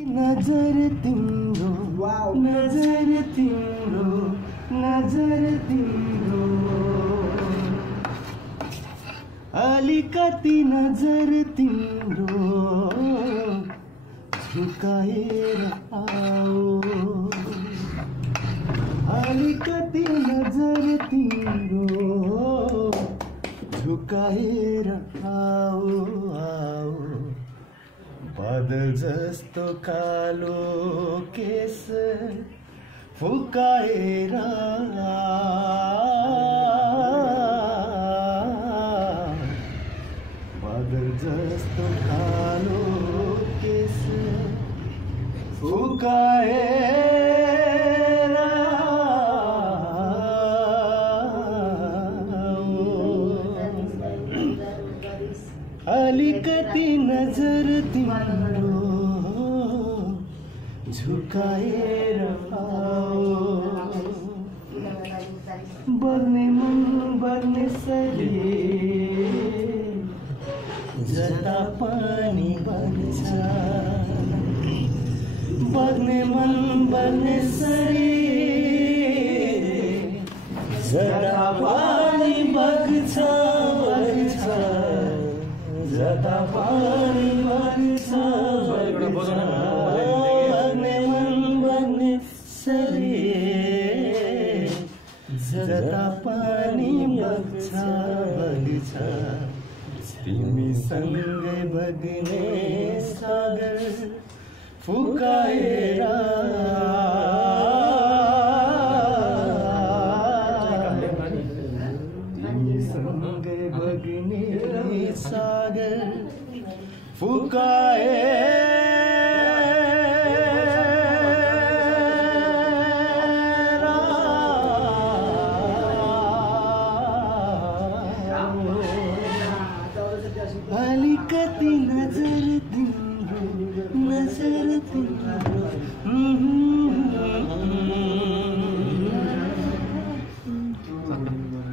नजर तिम्रो नजर तिम्रो नजर तिम्रो अलिकति नजर तिम्रो झुकाएर आओ अलिकति नजर तिम्रो झुकाएर आओ आओ बादल जस्तो कालो केस फुकाएर बादल जस्तो कालो केस फुकाएर अलिकति नजर तिम्रो झुकाएर आओ बग्ने मन बग्ने शरीर जता पानी बग्छ बग्ने मन बग्ने शरीर जता पानी बग्छ जता पानी बग्छ बग्ने मन बग्ने शरीर जता पानी बग्छ तिमीसँगै बग्ने सागर फुकाएर तिमीसँगै बग्ने सागर फुकाएर अलिकति नजर तिम्रो